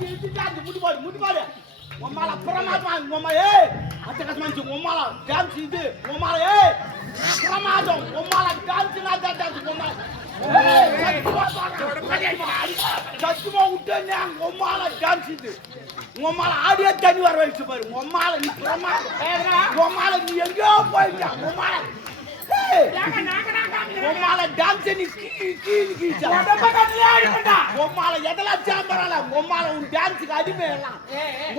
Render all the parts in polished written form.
முட்டுப்பாடு உம்மால பிரமாதமா உம்மா அத்த கஷ்டமாச்சு உம்மால டான்ஸ் இது உம்மால பிரமாதம் உம்மால டான்ஸ் நான் டான்ஸ் உம்மால சத்துமா விட்டேன் உம்மால டான்ஸ் இது உம்மால ஆடியோ தண்ணி வர வச்சு பாரு உம்மால நீ பிரமாதம் உம்மால நீ எங்கேயோ போயிட்ட உம்மால டான்ஸ் நீ உம்மால எதெல்லாம் சாம்பரால உம்மால உன் டான்ஸுக்கு அடிமை எல்லாம்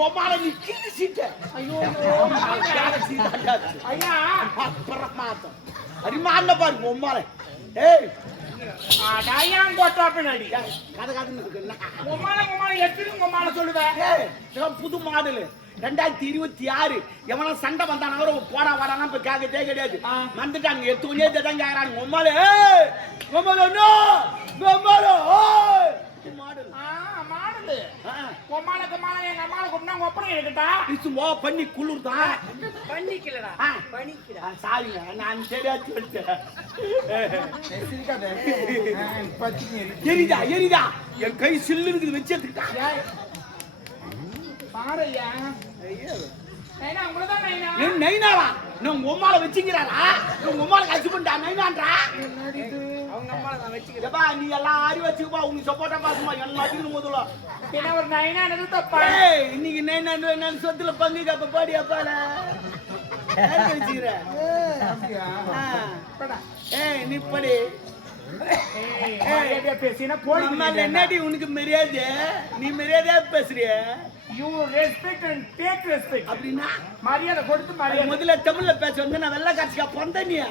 உம்மால நீ கிழிச்சிட்ட ஐயோ ஐயா பிரமாதம் அரிமான பாரு உம்மால ஏய் அடாயான் போட்டா பின்னாடி கதை கதைன்னு இருக்குல்ல உம்மால எத்தனை உம்மால சொல்லுவேன் புது மாடலு 2026 எவனா சண்டை வந்தானோ போடா வாடானா இப்ப கேட்கதே கிடையாது வந்துட்டாங்க எத்துக்குள்ளே தான் கேக்குறாங்க உம்மாலே மாடல் மாடல் உம்மால எங்க அம்மால கூப்பிட்டா உங்க அப்பனை இருக்கட்டா இசுமோ பண்ணி குளிர்தான் பண்ணிக்கலடா பண்ணிக்கடா சாரிங்க நான் சரியா சொல்லிட்டேன் எரிதா என் கை சில்லுன்னு வச்சிருக்கா பாறையா ஐயோ நைனா உங்களதான் நைனா நீ நைனாவா நீ உம்மால வெச்சிங்கறாரா நீ உம்மால கட்சி பண்ணா நைனான்றா என்னடி இது அவங்க அம்மால நான் வெச்சிக்கிறேப்பா நீ எல்லாம் ஆரி வெச்சுப்பா உனக்கு சப்போர்ட்டா பாக்குமா என்ன அடிக்கணும் முதல்ல என்ன ஒரு நைனா என்னது தப்பா ஏய் இன்னைக்கு நைனா நான் சொத்துல பங்கு கப்ப பாடி அப்பால ஏன் வெச்சிங்கற அப்படியா படா ஏய் நீ படி ஏய் பேசினா போடி என்னடி உனக்கு மரியாதை நீ மரியாதையா பேசுறியே you respect and take respect அப்படினா மரியாதை கொடுத்து மரியாதை முதல்ல தமிழ்ல பேச வந்து நான் வெள்ள காட்சியா பொந்தனியா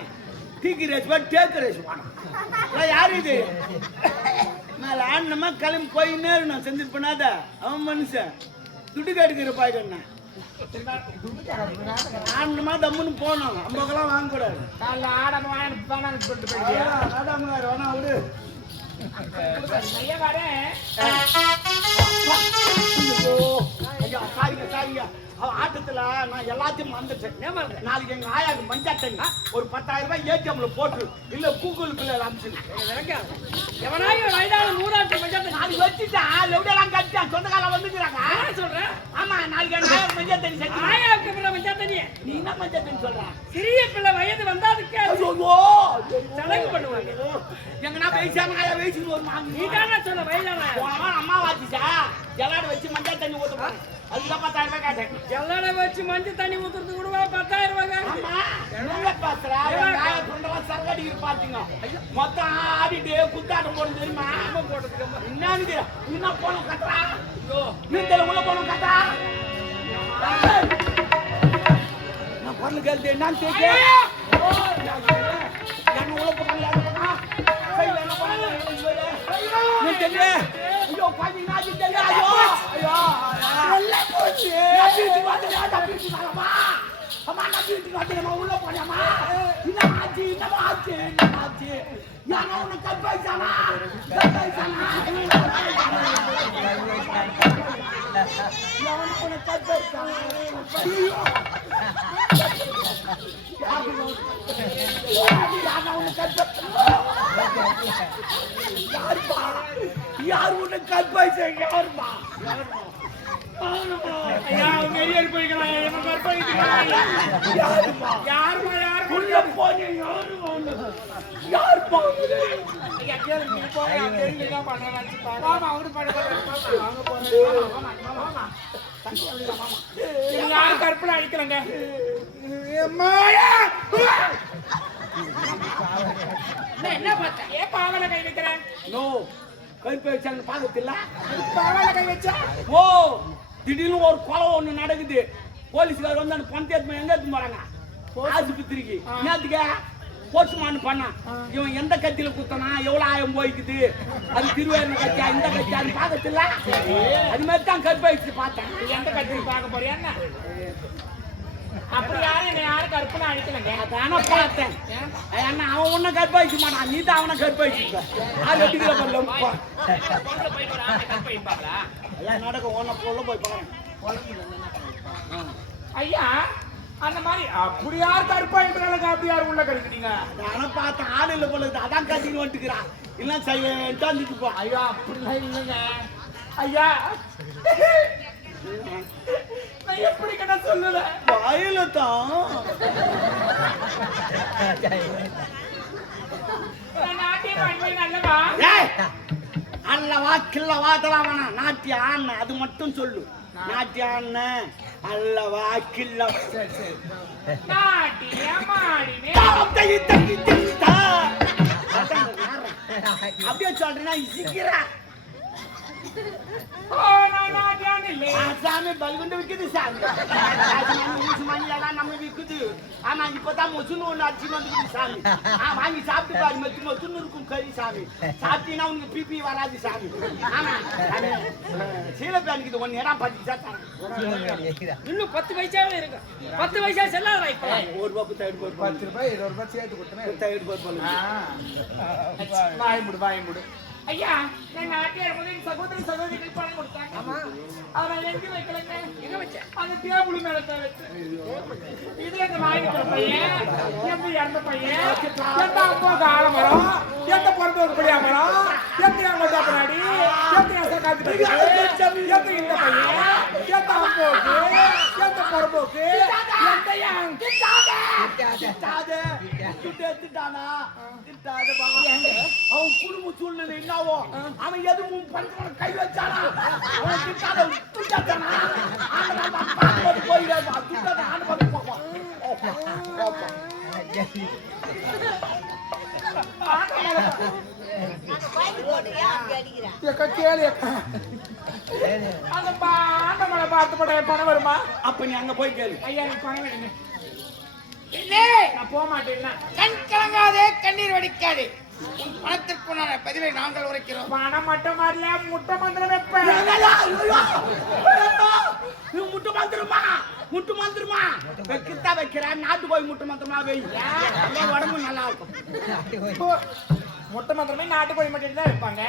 டீக்கு ரெஸ்பெக்ட் டேக் ரெஸ்பெக்ட் நான் யார் இது நான் ஆண்ணமா கிளம்பி போயினே நான் செஞ்சு பண்ணாத அவன் மனுஷன் துட்டு கேட்டுக்கிற பாய்க்கண்ணா ஆண்ணமா தம்முன்னு போனோம் அம்பக்கெல்லாம் வாங்கக்கூடாது காலைல ஆடாம வாங்கி போனான்னு சொல்லிட்டு போயிட்டியா ஆடாம வேணா விடு ஐயா வரேன் ஐயா சாரிங்க ஆட்டத்துல நான் எல்லாத்தையும் மறந்துட்டேன் நாளைக்கு எங்க ஆயாக்கு மஞ்சாட்டங்க ஒரு 10,000 ரூபாய் ஏடிஎம்ல போட்டு இல்ல கூகுள் பில்ல அனுப்பிச்சு எவனாயும் வயதான 100 மஞ்சாட்டை நாளைக்கு வச்சுட்டேன் லெவடெல்லாம் கட்டிட்டேன் சொந்தக்காரங்க வந்துக்கிறாங்க சொல்றேன் ஆமா நாளைக்கு எங்க ஆயாக்கு மஞ்சாட்டை செஞ்சு ஆயாக்கு பிள்ளை மஞ்சாட்டை நீ என்ன மஞ்சாட்டை சொல்ற சிறிய பிள்ளை வயது வந்தா அதுக்கு ஐயோ சடங்கு பண்ணுவாங்க எங்கனா வயசான ஆயா வயசுக்கு ஒரு நீ தானே சொல்ல வயதான அம்மா வாச்சிச்சா ஜலாட வச்சு மஞ்சள் தண்ணி ஊத்துறாங்க அதுதான் 10,000 ரூபாய் காட்டேன் ஜல்லாட வச்சு மஞ்சள் தண்ணி ஊத்துறது கூட 10,000 ரூபாய் ஆமா என்ன பாத்துறா ஆயா குண்டலாம் சர்க்கடி பாத்தீங்க மொத்தம் ஆடிட்டு குத்தாட்டம் போடுறது தெரியுமா ஆமா போடுறது என்னது என்ன போன கட்டறா ஐயோ நீங்க உள்ள போன கட்டா நான் பொண்ணு கேள்வி என்னன்னு கேக்குறேன் நான் உள்ள போறேன் யாரு போனா கையில என்ன பண்ணல நீ தெரியல ஐயோ பாதி நாதி தெரியல ஐயோ எல்லாம் போச்சு வீட்டுக்கு வரமா அம்மா நான் வீட்டுக்கு வரமா உள்ள போறேமா இன்னமாச்சி யாரோ உனக்கு கல்பாய்ச்சானா யார் உன்னை கற்பாய்ச்சா யாருமா கற்பனை அடிக்கிறாங்க என்ன பார்த்தா ஏன் பாவனை கை வைக்கிறேன் நோ கை வச்சாங்க பாக்கத்தில்ல பாவனை கை வச்சா ஓ திடீர்னு ஒரு கொலை ஒண்ணு நடக்குது போலீஸ்காரர் வந்து அந்த பணத்தை எடுத்து எங்க எடுத்து போறாங்க ஆஸ்பத்திரிக்கு என்னத்துக்கு போஸ்ட்மார்ட்டம் பண்ணா இவன் எந்த கத்தியில குத்தனா எவ்வளவு ஆயம் போய்க்குது அது திருவேறு கத்தியா இந்த கத்தியா அது பாக்கத்தில்ல அது மாதிரி தான் கற்பாயிச்சு பார்த்தேன் எந்த கத்தியில் பார்க்க போறியா என்ன அப்படி யாரும் என்ன யாரும் கற்பனை அடிக்கலங்க அதான பார்த்தேன் ஏன்னா அவன் ஒன்னும் கற்பாயிச்சு மாட்டான் நீ தான் அவனை கற்பாயிச்சு அது வெட்டிக்கிற பண்ணல நடக்கும் ஒன்ன போல போய் பாருங்க ஐயா அந்த மாதிரி அப்படி யார் கற்பாயின்றாங்க அப்படி யார் உள்ள கருக்குறீங்க நானும் பார்த்தேன் ஆள் இல்லை போல அதான் கட்டின்னு வந்துட்டுக்கிறான் இல்லை சைலண்டா இருந்துட்டு போ ஐயோ அப்படிலாம் இல்லைங்க ஐயா நான் எப்படி கிட்ட சொல்லல வாயில தான் அல்லவா கில்லவா அதெல்லாம் வேணாம். நாட்டிய ஆண்ண அது மட்டும் சொல்லு. நாட்டிய ஆண்ண அல்லவா கில்ல அப்படியே சொல்றேன்னா சிக்கிறா சாமி பல்குண்டு விக்குது சாமி எல்லாம் நம்ம விக்குது. ஆமா இப்பதான் மொசுன்னு ஒண்ணு அடிச்சு வந்துருக்கு சாமி. வாங்கி சாப்பிட்டு பாரு மெத்து மொசுன்னு இருக்கும் கறி சாமி. சாப்பிட்டீங்கன்னா உனக்கு பிபி வராது சாமி. ஆமா சீலப்பேனுக்கு 1 இடம் 10 சாத்தாங்க. இன்னும் 10 வயசாவே இருக்கு. 10 வயசா செல்லாத இப்ப. 1 ரூபாய் தயிர் போடு 10 ரூபாய் 20 ரூபாய் சேர்த்து கொடுத்தேன். தயிர் போடு வாய் முடு ஐயா நான் நாட்டியார் முதல் சகோதரிகள் பணம் கொடுத்தாங்க. ஆமா அவரை எங்க வைக்கலங்க? எங்க வச்ச? அந்த டேபிள் மேல தான் வச்சேன். இது எங்க வாங்கிட்ட பையன் எப்படி அந்த பையன் எந்த அப்பா காலமரம் எந்த பொறுப்பு படியாமரம் எப்படி அங்க தப்பனாடி எப்படி அச காத்து எப்படி இந்த பையன் எந்த அப்போக்கு எந்த பொறுப்புக்கு எந்த யாங் கிட்டாதே கிட்டாதே அவன் குடும்ப சூழ்நிலை என்னவோ அவன் எதுவும் பண்ற கை வச்சானா அவன் கிட்டாத துட்டாதானா அவன் போயிடா துட்டாத ஆண்டு போப்பா பணம் வருமா? அப்ப நீ அங்க போய் கேளு. ஐயா எனக்கு பணம் வேணுங்க. நான் போக மாட்டேன். கண் கலங்காதே, கண்ணீர் வடிக்காதே. பணத்திற்குண்டான பதிலை நாங்கள் உரைக்கிறோம். பணம் மட்டும் வரல, முட்டை மந்திரம் வைப்பேன். முட்டு மந்திரமா முட்டு மந்திரமா வைக்கிறதா வைக்கிறேன். நாட்டு போய் முட்டு மந்திரமா வை. உடம்பு நல்லா இருக்கும். முட்டை மந்திரமே நாட்டு போய் மட்டும் தான் வைப்பாங்க.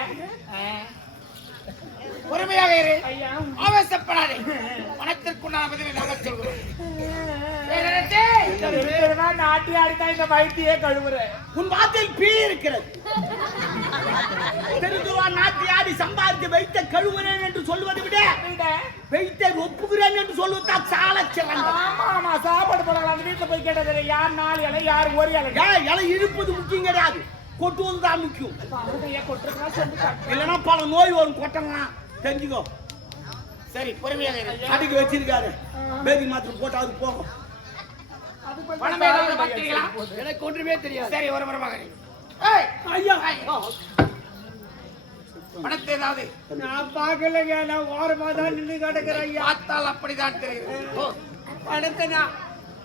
பொறுமையாக இரு, ஐயா ஆவேசப்படாதே. பணத்திற்குண்டான பதிலை நாங்கள் சொல்கிறோம். நாட்டியாடிதான் இந்த வைத்தியே கழுவுற. உன் வார்த்தையில் பீ இருக்கிறது. தெரிந்துவா நாட்டியாடி சம்பாதித்து வைத்த கழுவுறேன் என்று சொல்லுவதை விட வைத்த ஒப்புகிறேன் என்று சொல்லுவதா சால சிறந்த. ஆமா சாப்பாடு போடலாம். அந்த வீட்டுல போய் கேட்டது யார் 4 இலை யார் 1 இலை. இலை இருப்பது முக்கியம் கிடையாது, கொட்டுவது தான் முக்கியம். கொட்டுறதுனா இல்லைன்னா பல நோய் வரும். கொட்டலாம் தெரிஞ்சுக்கோ. சரி, பொறுமையாக இரு. அதுக்கு வச்சிருக்காரு பேதி மாத்திரம் போட்டு அது போகும். பணம் ஏதாவது பார்த்தீங்களா? எனக்கு ஒன்றுமே தெரியாது. சரி, ஒரு முறமாக இரு. ஐயா பணத்தை ஏதாவது நான் பாக்கலங்க. நான் ஓரமா தான் நின்று கிடக்குறேன் ஐயா. பார்த்தால் அப்படிதான் தெரியுது. பணத்தை நான்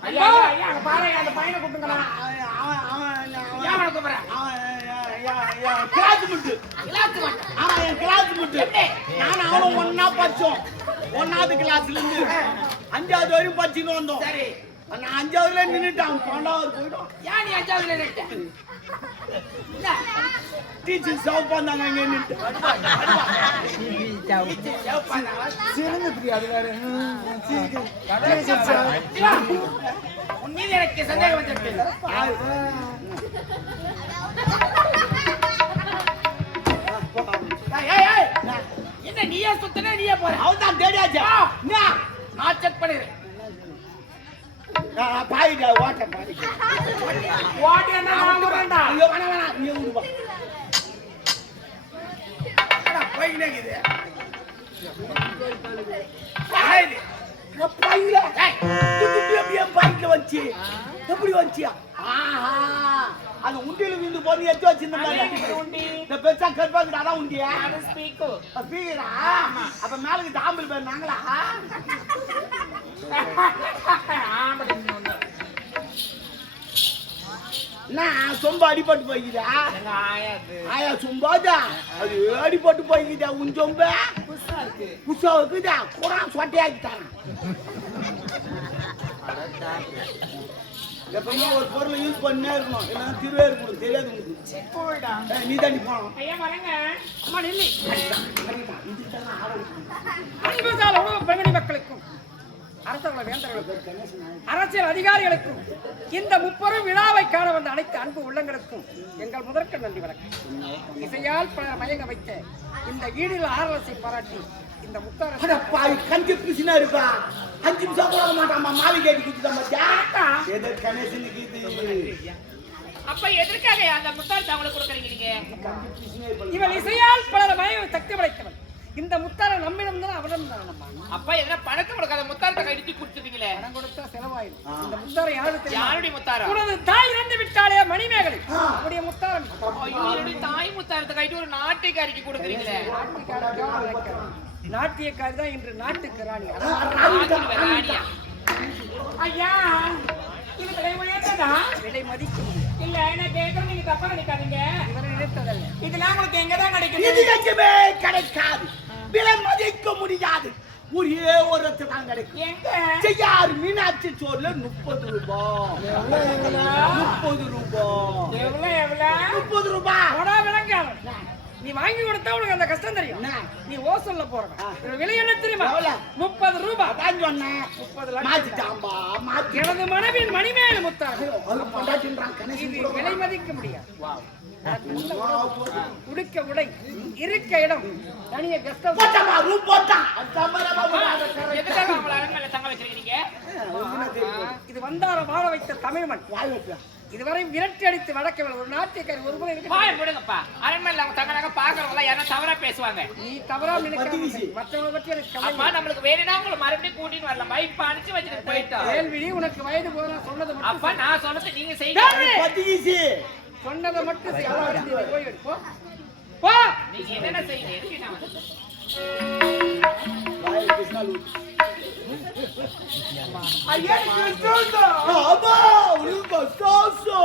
ஐயா ஐயா பாருங்க அந்த பையனை கூப்பிடுங்களா. ஏன் கூப்பிடுறேன்? கிளாஸ் முட்டு ஆமா என் கிளாஸ் முட்டு. நானும் அவனும் ஒன்னா படிச்சோம். 1வது கிளாஸ்ல இருந்து 5வது வரையும் படிச்சுன்னு வந்தோம். சரி, நான் 5வதுல நின்னுட்டான். 12வது போயிடும். ஏன் நீ 5வது நின்னுட்ட? டீச்சர் சவ் பண்ணாங்க இங்க நின்னுட்டு. சிறந்த பிரியா அது வேற. உன் மீது எனக்கு சந்தேகம் வந்துட்டு. என்ன நீயே சுத்தன நீயே போற? அவதான் தேடியாச்சா. நான் செக் பண்ணிடுறேன். பாயிட்ட ஓட்ட பாயிட்ட ஓட்டேன்னா வாங்க வேண்டாம். ஐயோ வேணா வேணா நீ ஊருவா போய்கிட்டே இருக்குது. பையில அப்படியே பைக்ல வச்சு எப்படி வச்சியா? ஆஹா அது உண்டியில விந்து போது எடுத்து வச்சிருந்தேன். உண்டி இந்த பெருசா கருப்பாக்குடா அதான் உண்டியா? ஸ்பீக்கர் ஸ்பீக்கரா? அப்ப மேலுக்கு தாம்பிள் பேர் நாங்களா? நான் சொம்ப அடிபட்டு போய்க்குதா? ஆயா சொம்பாதா அது அடிபட்டு போய்க்குதா? உன் சொம்ப புதுசா இருக்குதா? கூட சொட்டையாக்கிட்டான். எப்பவுமே ஒரு பொருளை யூஸ் பண்ணே இருக்கணும். இல்லைன்னா திருவே இருக்கணும். தெரியாது உங்களுக்கு. நீ தாண்டி போனோம். ஐயா வரங்க. அம்மா நில்லு. இதுதான் அன்புசால உணவு பெண்மணி மக்களுக்கும் அரசகுல வேந்தர்களுக்கும் அரசியல் அதிகாரிகளுக்கும் இந்த முப்பெரும் விழாவை காண வந்த அனைத்து அன்பு உள்ளங்களுக்கும் எங்கள் முதற்க நன்றி வணக்கம். இசையால் பலர் மயங்க வைத்த இந்த ஈடில் ஆர்வத்தை பாராட்டி இந்த முத்தார கஞ்சி பிரிச்சுனா இருப்பா 5 நிமிஷம் கூட மாட்டாமா மாவி கேட்டு குடிச்சுதான் மச்சா ஏதோ கணேசனுக்கு இது அப்ப எதற்காக அந்த முத்தாரத்தை அவங்களுக்கு கொடுக்குறீங்க நீங்க? இவள் இசையால் பலர் மயங்க சக்தி படைத்தவன். இந்த முத்தார நம்மிடம் தான் அவரிடம் தான் நம்ம. அப்ப என்ன பணத்தை கொடுக்காத முத்தாரத்தை கைட்டு குடுத்துட்டீங்களே? பணம் கொடுத்தா செலவாயிடும். இந்த முத்தார யாருடைய முத்தாரா? உனது தாய் இறந்து விட்டாலே மணிமேகலை உடைய முத்தாரன். என்னுடைய தாய் முத்தாரத்தை கைட்டு ஒரு நாட்டியக்காரிக்கு கொடுக்குறீங்களே? நாட்டியக்காரி தான் இன்று நாட்டுக்கு ராணி. ஐயா இது விலை உயர்ந்ததா? விலை மதிக்க முடியாது. இல்ல என்ன கேட்கறது நீங்க தப்பா நினைக்காதீங்க. இவரை நினைத்ததல்ல. இதெல்லாம் உங்களுக்கு எங்கதான் கிடைக்குது? இது எங்கேயுமே கிடைக்காது, விலை மதிக்க முடியாது. ஒரே ஒரு இடத்துல தான் கிடைக்கும். எங்க? செய்யார் மீனாட்சி சோறுல 30 ரூபாய். 30 ரூபாய். எவ்வளவு? 30 ரூபாய். போடா விளங்காத. நீ வாங்கி கொடுத்தா உனக்கு அந்த கஷ்டம் தெரியும். நீ ஓசல்ல போறவன். விலை என்ன தெரியுமா? 30 ரூபாய். அதான் சொன்னேன். 30 லட்சம். மாத்திட்டாம்பா மாத்தி. எனது மனைவின் மணிமேகலை முத்தாரன். அது பண்டாட்டின்றான் கணேசன். இது விலை மதிக்க முடியாது. உடுக்க உடை இருக்க இடம் தனிய கஷ்ட போட்டாமா ரூம் போட்டான். எதுக்காக அவங்கள அரண்மனையில தங்க வச்சிருக்கீங்க? இது வந்தார வாழ வைத்த தமிழ்மண். இதுவரை விரட்டி அடித்து வடக்கவில்லை. ஒரு நாட்டியக்காரி ஒரு முறை வாய போடுங்கப்பா. அரண்மனையில அவங்க தங்கனாங்க பாக்குறவங்க யாரும் தவறா பேசுவாங்க. நீ தவறா நினைக்காத. மற்றவங்களை பற்றி எனக்கு கவலை அப்பா நம்மளுக்கு வேணும்னா உங்களை மறுபடியும் கூட்டிட்டு வரலாம். இப்ப அனுப்பிச்சு வச்சுட்டு போயிட்டோம். கேள்வி உனக்கு வயது போற சொன்னது மட்டும் அப்பா நான் சொன்னது நீங்க செய்யுங்க. சொன்னதை மட்டும் செய். போய் எடு. போ போ. நீங்க என்னென்ன செய்யுங்க? ஐயா கிறிஸ்தோசோ. ஆமா உனக்கு சோசோ.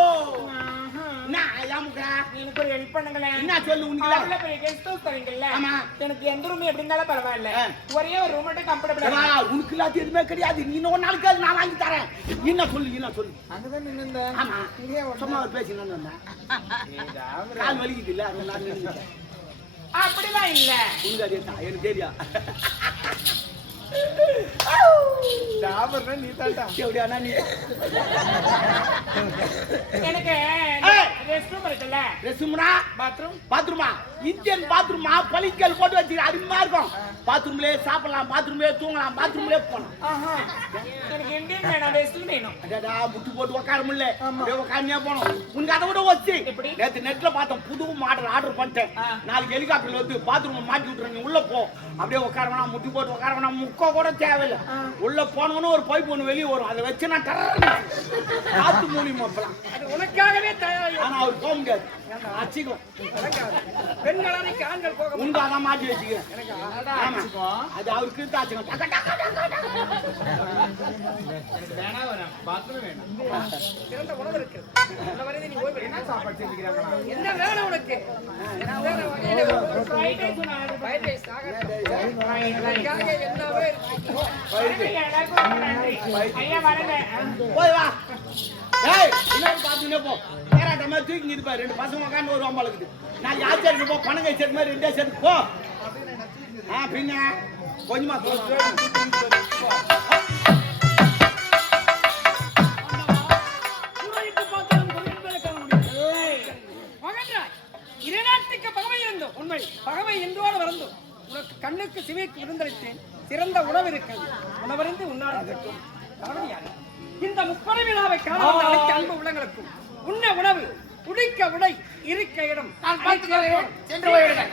நான் யாமுகா. எனக்கு ஒரு ஹெல்ப் பண்ணுங்களேன். என்ன சொல்லு உனக்கு? அவ்வளோ பெரிய கெஸ்ட் ஹவுஸ் தரீங்கல்ல? ஆமா. எனக்கு எந்த ரூம் எப்படி இருந்தாலும் பரவாயில்ல. ஒரே ஒரு ரூம் மட்டும் கம்ஃபர்டபிளா. வா உனக்கு எல்லாம் எதுவுமே கிடையாது. நீ இன்னொரு நாளைக்கு அது நான் வாங்கி தரேன். என்ன சொல்லு என்ன சொல்லு? அங்கதான் நின்னு ஆமா சும்மா ஒரு பேசி நான் வந்தேன். கால் வலிக்குது இல்ல அந்த நாள் நின்னுட்டேன். அப்படிலாம் இல்ல. உனக்கு அதே தான் எனக்கு தெரியும். டாபர்னா நீ தான்டா. எப்படியானா நீ எனக்கு ரெஸ்ட் ரூம் இருக்குல்ல? ரெஸ்ட்ரூம்னா பாத்ரூம். பாத்ரூமா? இந்தியன் பாத்ரூமா? பளிக்கல் போட்டு வச்சிருக்க அருமையா இருக்கும். பாத்ரூம்லயே சாப்பிடலாம், பாத்ரூம்லயே தூங்கலாம், பாத்ரூம்லயே போலாம். எனக்கு இந்தியன் வேணும், ரெஸ்ட் வேணும். அடடா முட்டு போட்டு உட்கார முடியல. அப்படியே உட்கார்ந்தே போனோம். உனக்கு அதை விட வச்சு நேத்து நெட்ல பார்த்தோம். புது மாடல் ஆர்டர் பண்ணிட்டேன். நாளைக்கு ஹெலிகாப்டர்ல வந்து பாத்ரூம் மாட்டி விட்டுறேன். உள்ள போ. அப்படியே உட்கார வேணாம், முட்டி போட்டு உட்கார வேணாம், முக்கோ கூட தேவையில்லை. உள்ள போனவனும் ஒரு பைப் ஒண்ணு வெளியே வரும். அதை வச்சு நான் காத்து மூலியமா போலாம். அது உனக்காகவே தயாரி. ஆனா அவர் போக முடியாது. அச்சிக்கும் பெண்களுக்கு ஆண்கள் போக உங்க அதான் மாட்டி வச்சுக்கிறேன். எனக்கு அது அவருக்கு தாச்சுக்கும். சிறந்த உணவு இருக்கு. அந்த வரையில நீ ஓய்வு. என்ன சாப்பாடு செஞ்சுக்கிறாங்களா? என்ன வேணும் உனக்கு? வேற வகையில ஒரு ஃப்ரைட் ரைஸ் நான் ஃப்ரைட் ரைஸ் எனக்காக எல்லாமே இருக்கு. ஐயா வரல. போய் வா. ஏய் இன்னொரு பாத்துனே போ. நேராட்ட மாதிரி தூக்கி நிப்பா. 2 பசங்க உட்கார்ந்து ஒரு அம்மா இருக்குது. நான் யாச்சேரி போ. பணங்க செட் மாதிரி 2 செட் போ. பின்ன கொஞ்சமா சொல்லு. இரநாட்டுக்கு பகமை இருந்தோம். உண்மை பகமை இன்றோடு வருந்தோம். உனக்கு கண்ணுக்கு சிவைக்கு விருந்தளித்தேன். சிறந்த உணவு இருக்கிறது. உணவறிந்து உண்ணாடு. இந்த முப்படை விழாவை காண அனைத்து அன்பு உள்ளங்களுக்கும் உண்ண உணவு, உடிக்க உடை, இருக்க இடம் சென்று போய்விடுங்க.